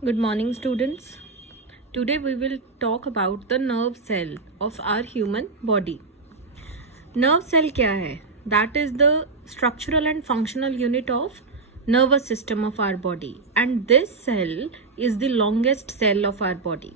Good morning, students. Today we will talk about the nerve cell of our human body. Nerve cell क्या है? That is the structural and functional unit of nervous system of our body, and this cell is the longest cell of our body,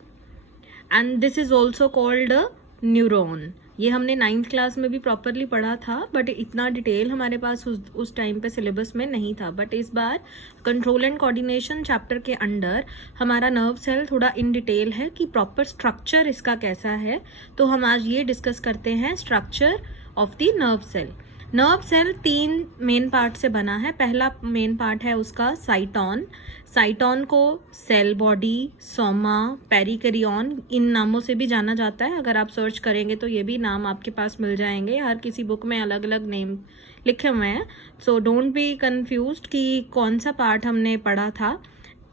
and this is also called a neuron. ये हमने 9th class में भी properly पढ़ा था, but इतना detail हमारे पास उस time पे सिलेबस में नहीं था. बट इस बार कंट्रोल एंड कोऑर्डिनेशन चैप्टर के अंडर हमारा नर्व सेल थोड़ा इन डिटेल है कि प्रॉपर स्ट्रक्चर इसका कैसा है. तो हम आज ये डिस्कस करते हैं structure of the nerve cell. Nerve cell 3 main part से बना है. पहला मेन पार्ट है उसका साइटॉन. साइटॉन को सेल बॉडी, सोमा, पेरिकैरियन इन नामों से भी जाना जाता है. अगर आप सर्च करेंगे तो ये भी नाम आपके पास मिल जाएंगे. हर किसी बुक में अलग अलग नेम लिखे हुए हैं, सो डोंट बी कंफ्यूज्ड कि कौन सा पार्ट हमने पढ़ा था.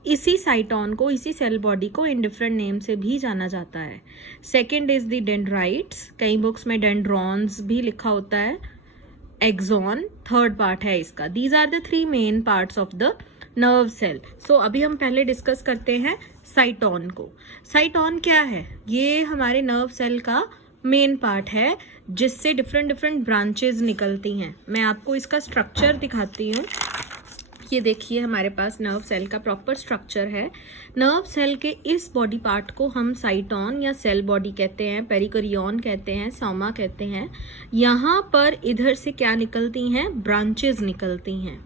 इसी साइटॉन को, इसी सेल बॉडी को इन डिफरेंट नेम से भी जाना जाता है. Second is the dendrites. कई बुक्स में डेंड्रॉन्स भी लिखा होता है. एक्सॉन थर्ड पार्ट है इसका. These are the 3 main parts of the nerve cell. So अभी हम पहले डिस्कस करते हैं साइटॉन को. साइटॉन क्या है? ये हमारे नर्व सेल का मेन पार्ट है जिससे डिफरेंट ब्रांचेस निकलती हैं. मैं आपको इसका स्ट्रक्चर दिखाती हूँ. ये देखिए हमारे पास नर्व सेल का प्रॉपर स्ट्रक्चर है. नर्व सेल के इस बॉडी पार्ट को हम साइटॉन या सेल बॉडी कहते हैं, पेरिकैरियन कहते हैं, सोमा कहते हैं. यहाँ पर इधर से क्या निकलती हैं? ब्रांचेस निकलती हैं.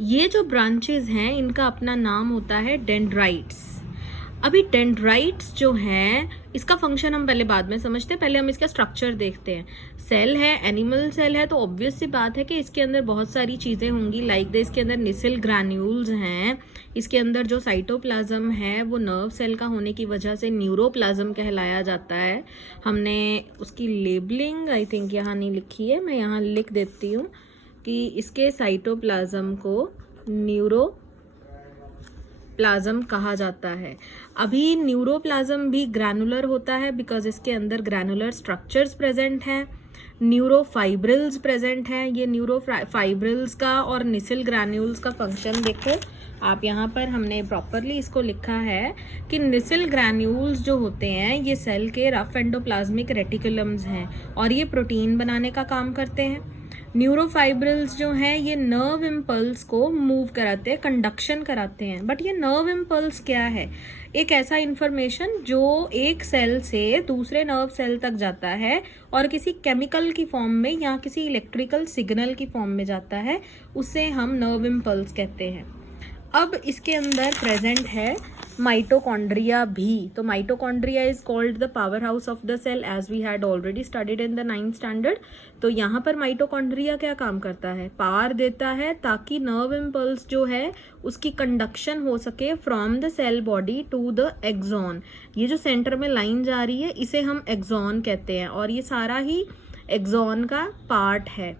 ये जो ब्रांचेस हैं इनका अपना नाम होता है डेंड्राइट्स. अभी डेंड्राइट्स जो हैं इसका फंक्शन हम पहले बाद में समझते हैं. पहले हम इसका स्ट्रक्चर देखते हैं. सेल है, एनिमल सेल है, तो ऑब्वियस सी बात है कि इसके अंदर बहुत सारी चीज़ें होंगी. लाइक इसके अंदर निसिल ग्रैन्यूल्स हैं. इसके अंदर जो साइटोप्लाज्म है वो नर्व सेल का होने की वजह से न्यूरोप्लाज्म कहलाया जाता है. हमने उसकी लेबलिंग आई थिंक यहाँ नहीं लिखी है, मैं यहाँ लिख देती हूँ कि इसके साइटोप्लाज्म को न्यूरोप्लाज्म कहा जाता है. अभी न्यूरोप्लाज्म भी ग्रैनुलर होता है बिकॉज इसके अंदर ग्रैनुलर स्ट्रक्चर्स प्रेजेंट हैं. न्यूरोफाइब्रिल्स प्रेजेंट हैं. ये न्यूरोफाइब्रिल्स का और निसिल ग्रैन्यूल्स का फंक्शन देखो आप. यहाँ पर हमने प्रॉपरली इसको लिखा है कि निसिल ग्रैन्यूल्स जो होते हैं ये सेल के रफ एंडोप्लाज्मिक रेटिकुलम्स हैं और ये प्रोटीन बनाने का काम करते हैं. न्यूरोफाइब्रिल्स जो हैं ये नर्व इम्पल्स को मूव कराते हैं, कंडक्शन कराते हैं. बट ये नर्व इम्पल्स क्या है? एक ऐसा इंफॉर्मेशन जो एक सेल से दूसरे नर्व सेल तक जाता है और किसी केमिकल की फॉर्म में या किसी इलेक्ट्रिकल सिग्नल की फॉर्म में जाता है, उसे हम नर्व इम्पल्स कहते हैं. अब इसके अंदर प्रेजेंट है माइटोकॉन्ड्रिया भी. तो mitochondria is called the power house of the cell as we had already studied in the 9th standard. तो यहाँ पर माइटोकॉन्ड्रिया क्या काम करता है? पावर देता है ताकि नर्व इम्पल्स जो है उसकी कंडक्शन हो सके from the cell body to the axon. ये जो सेंटर में लाइन जा रही है इसे हम एक्सॉन कहते हैं और ये सारा ही एक्सॉन का पार्ट है.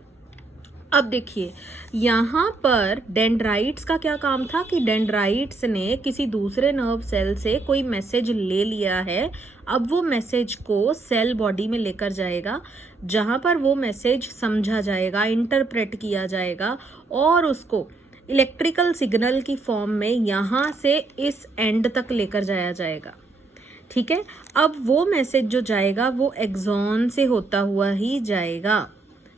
अब देखिए यहाँ पर डेंड्राइट्स का क्या काम था कि डेंड्राइट्स ने किसी दूसरे नर्व सेल से कोई मैसेज ले लिया है. अब वो मैसेज को सेल बॉडी में लेकर जाएगा जहाँ पर वो मैसेज समझा जाएगा, इंटरप्रेट किया जाएगा और उसको इलेक्ट्रिकल सिग्नल की फॉर्म में यहाँ से इस एंड तक लेकर जाया जाएगा. ठीक है. अब वो मैसेज जो जाएगा वो एक्सॉन से होता हुआ ही जाएगा.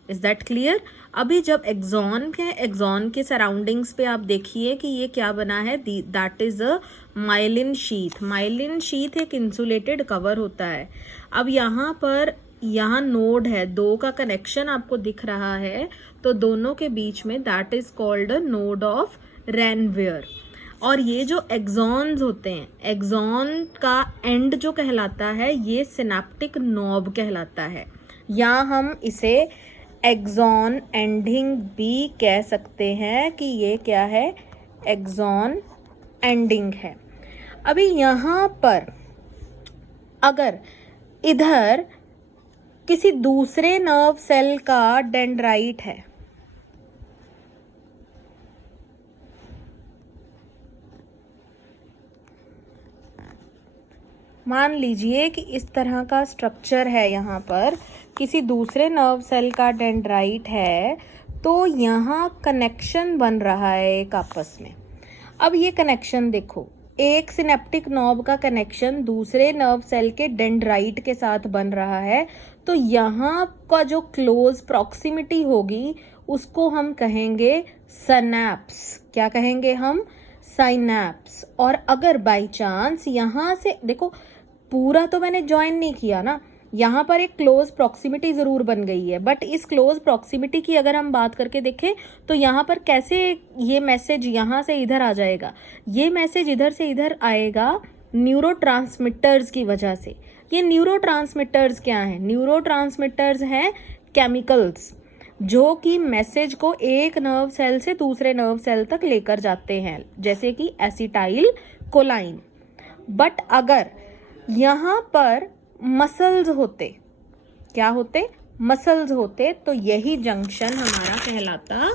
Is that clear? अभी जब एक्सॉन के सराउंडिंग्स पे आप देखिए कि ये क्या बना है. That is a myelin sheath. Myelin sheath एक इंसुलेटेड कवर होता है. अब यहाँ नोड है, 2 का कनेक्शन आपको दिख रहा है, तो दोनों के बीच में that is called a node of Ranvier. और ये जो एक्सॉन्स होते हैं, एक्सॉन का एंड जो कहलाता है ये सिनेप्टिक नॉब कहलाता है, या हम इसे एक्सॉन एंडिंग भी कह सकते हैं कि ये क्या है? एक्सॉन एंडिंग है. अभी यहाँ पर अगर इधर किसी दूसरे नर्व सेल का डेंड्राइट है, मान लीजिए कि इस तरह का स्ट्रक्चर है, यहाँ पर किसी दूसरे नर्व सेल का डेंड्राइट है, तो यहाँ कनेक्शन बन रहा है एक आपस में. अब ये कनेक्शन देखो, एक सिनेप्टिक नॉब का कनेक्शन दूसरे नर्व सेल के डेंड्राइट के साथ बन रहा है, तो यहाँ का जो क्लोज प्रॉक्सिमिटी होगी उसको हम कहेंगे सिनैप्स। क्या कहेंगे हम? साइनैप्स। और अगर बाय चांस यहाँ से देखो, पूरा तो मैंने ज्वाइन नहीं किया ना, यहाँ पर एक क्लोज प्रॉक्सिमिटी जरूर बन गई है, बट इस क्लोज प्रॉक्सिमिटी की अगर हम बात करके देखें तो यहाँ पर कैसे ये मैसेज यहाँ से इधर आ जाएगा? ये मैसेज इधर से इधर आएगा न्यूरोट्रांसमिटर्स की वजह से। ये न्यूरोट्रांसमिटर्स क्या हैं? न्यूरोट्रांसमिटर्स हैं केमिकल्स जो कि मैसेज को एक नर्व सेल से दूसरे नर्व सेल तक लेकर जाते हैं, जैसे कि एसिटाइल कोलाइन। बट अगर यहाँ पर मसल्स होते, क्या होते? मसल्स होते, तो यही जंक्शन हमारा कहलाता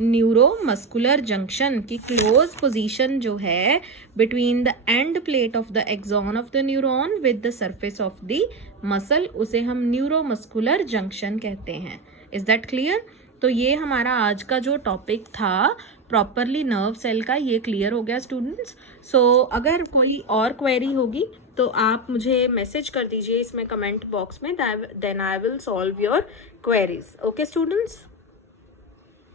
न्यूरोमस्कुलर जंक्शन की क्लोज पोजीशन जो है between the end plate of the axon of the neuron with the surface of the muscle, उसे हम न्यूरोमस्कुलर जंक्शन कहते हैं। Is that clear? तो ये हमारा आज का जो टॉपिक था प्रॉपरली नर्व सेल का, ये क्लियर हो गया स्टूडेंट्स। सो अगर कोई और क्वेरी होगी तो आप मुझे मैसेज कर दीजिए इसमें कमेंट बॉक्स में, then I will solve your queries. Okay students.